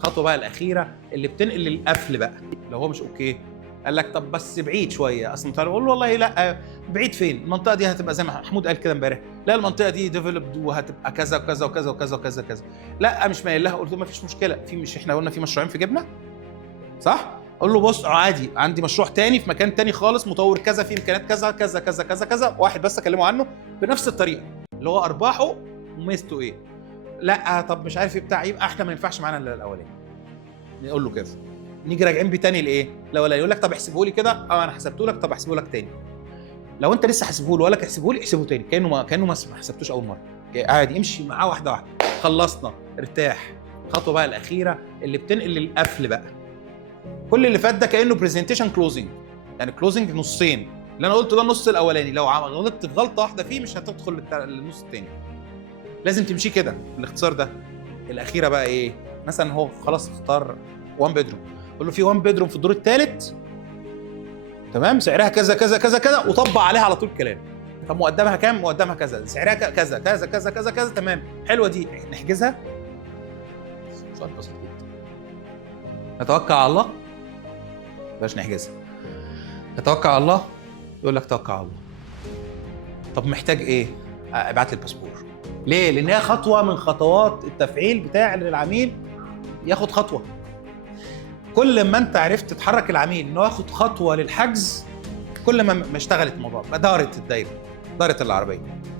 الخطوه بقى الاخيره اللي بتنقل للقفل بقى. لو هو مش اوكي قال لك طب بس بعيد شويه، اصل اقول له والله لا، بعيد فين؟ المنطقه دي هتبقى زي ما محمود قال كده امبارح، لا المنطقه دي ديفلوبد وهتبقى كذا وكذا وكذا وكذا وكذا كذا، لا مش مايل لها. قلت له ما فيش مشكله، مش احنا قلنا في مشروعين في جبنه صح؟ اقول له بص عادي، عندي مشروع تاني في مكان تاني خالص مطور كذا، في امكانيات كذا كذا كذا كذا كذا، واحد بس اكلمه عنه بنفس الطريقه اللي هو ارباحه وميزته ايه. لا طب مش عارف ايه بتاع، يبقى احنا ما ينفعش معانا الا الاولاني. نقول له كده، نيجي راجعين بيه تاني لايه؟ الاولاني يقول لك طب احسبه لي كده، انا حسبته لك، طب احسبه لك تاني. لو انت لسه حاسبه له ولا احسبه لي، احسبه تاني كانه ما حسبتوش اول مره. عادي امشي معاه واحده واحده. خلصنا ارتاح. الخطوه بقى الاخيره اللي بتنقل للقفل بقى. كل اللي فات ده كانه برزنتيشن كلوزنج، يعني كلوزنج نصين. اللي انا قلته ده النص الاولاني، لو غلطت في غلطه واحده فيه مش هتدخل للنص الثاني. لازم تمشي كده بالاختصار ده. الاخيره بقى ايه؟ مثلا هو خلاص اختار 1 بيدروم، قول له في 1 بيدروم في الدور الثالث تمام، سعرها كذا كذا كذا كذا، وطبق عليها على طول الكلام. طب مقدمها كام؟ مقدمها كذا، سعرها كذا كذا كذا كذا كذا، تمام حلوه دي، نحجزها. سؤال بسيط جدا. نتوكل على الله، بلاش نحجزها. نتوكل على الله، يقول لك توكل على الله. طب محتاج ايه؟ ابعت لي الباسبور. ليه؟ لان هي خطوه من خطوات التفعيل بتاع العميل ياخد خطوه. كل ما انت عرفت تحرك العميل انه ياخد خطوه للحجز، كل ما اشتغلت الموضوع، ما دارت الدايره، دارت العربيه.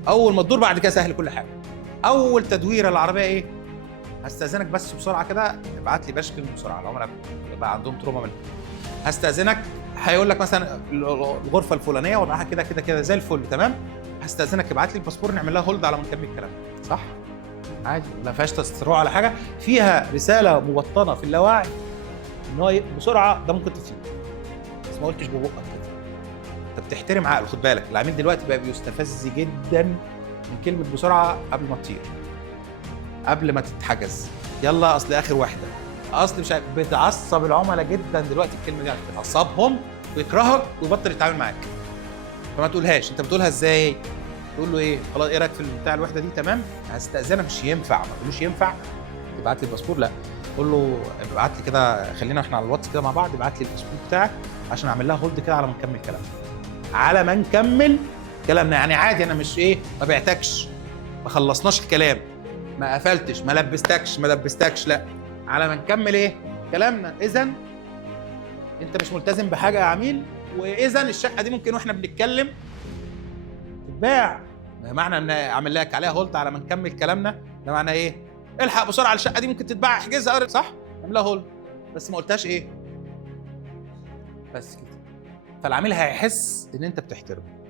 اول ما تدور بعد كده سهل كل حاجه. اول تدويره العربيه ايه؟ هستاذنك بس بسرعه كده ابعت لي بشكل بسرعه، العملاء بقى عندهم تروما منه. هستاذنك، هيقول لك مثلا الغرفه الفلانيه وضعها كده كده كده زي الفل تمام، هستاذنك ابعت لي الباسبور نعمل لها هولد على ما نكمل الكلام. صح؟ عادي، ما فيهاش تسرع على حاجه، فيها رساله مبطنه في اللاوعي ان هو بسرعه ده ممكن تسيبه، بس ما قلتش ببقك كده. انت بتحترم عقله. خد بالك العميل دلوقتي بقى بيستفز جدا من كلمه بسرعه قبل ما تطير، قبل ما تتحجز، يلا اصل اخر واحده، اصل مش عارف. بتعصب العملاء جدا دلوقتي الكلمه دي، بتعصبهم ويكرهك ويبطل يتعامل معاك. فما تقولهاش. انت بتقولها ازاي؟ تقول له ايه؟ خلاص ايه رايك في بتاع الوحده دي؟ تمام، هستاذنك. مش ينفع، ما تقولوش ينفع تبعت لي الباسبور، لا قول له ابعت لي كده، خلينا احنا على الواتس كده مع بعض، ابعت لي الباسبور بتاعك عشان اعمل لها هولد كده على ما نكمل كلامنا. على ما نكمل كلامنا، يعني عادي انا مش ايه، ما بعتكش، ما خلصناش الكلام، ما قفلتش، ما لبستكش، لا، على ما نكمل ايه كلامنا. اذا انت مش ملتزم بحاجه يا عميل، واذا الشقه دي ممكن واحنا بنتكلم تتباع. معنى ان اعمل لك عليها هولد على ما نكمل كلامنا، ده معناه ايه؟ الحق بسرعه الشقه دي ممكن تتباع، احجزها صح؟ اعمل لها هولد، بس ما قلتهاش ايه؟ بس كده. فالعميل هيحس ان انت بتحترمه.